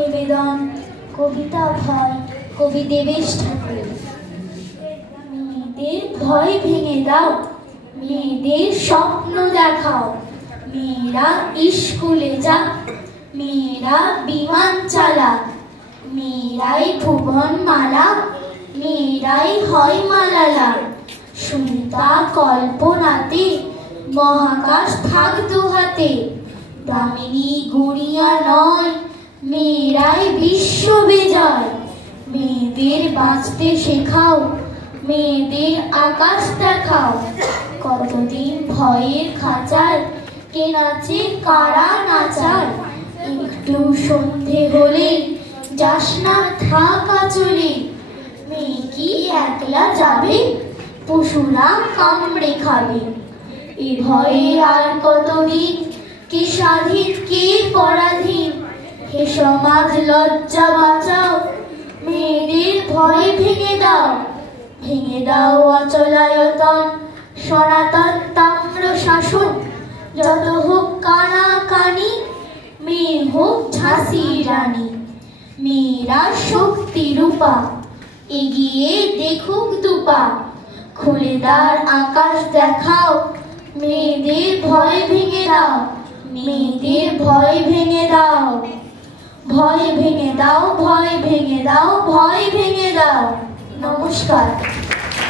নিবেদন কবিতা ভয় কবি দেবেশ ঠাকুর। মেয়েদের ভয় ভেঙে দাও, মেয়েদের স্বপ্ন দেখাও, মেয়েরা স্কুলে যাক, মেয়েরা বিমান চালাক, মেয়েরাই ভুবন মালা, মেয়েরাই হয় মালালা। সুনিতা কল্পনাতে মহাকাশ থাক দুহাতে, দামিনী গুড়িয়া নয়, মেয়েরাই বিশ্ব বিজয়। মেয়েদের বাঁচতে শেখাও, মেয়েদের আকাশ দেখাও, কতদিন ভয়ের খাঁচায় কে নাচে কারা নাচায়। একটু সন্ধে হলেই যাস না থাকা চলে, মেয়ে কি একলা যাবে, পশুরা কামড়ে খাবে। এ ভয়ে আর কতদিন, কে স্বাধীন কে পরাধীন, হে সমাজ লজ্জা বাঁচাও, মেয়েদের ভয় ভেঙে দাও। ভেঙে দাও অচলায়তন সনাতন তাম্র শাসন, যত হোক কানা কানি, মেয়ে হোক ঝাঁসি রানী। মেয়েরা শক্তি রূপা, এগিয়ে দেখুক দুপা, খুলে দ্বার আকাশ দেখাও, মেয়েদের ভয় ভেঙে দাও, মেয়েদের ভয় ভেঙে দাও। ভয় ভেঙে দাও, ভয় ভেঙে দাও, ভয় ভেঙে দাও। নমস্কার।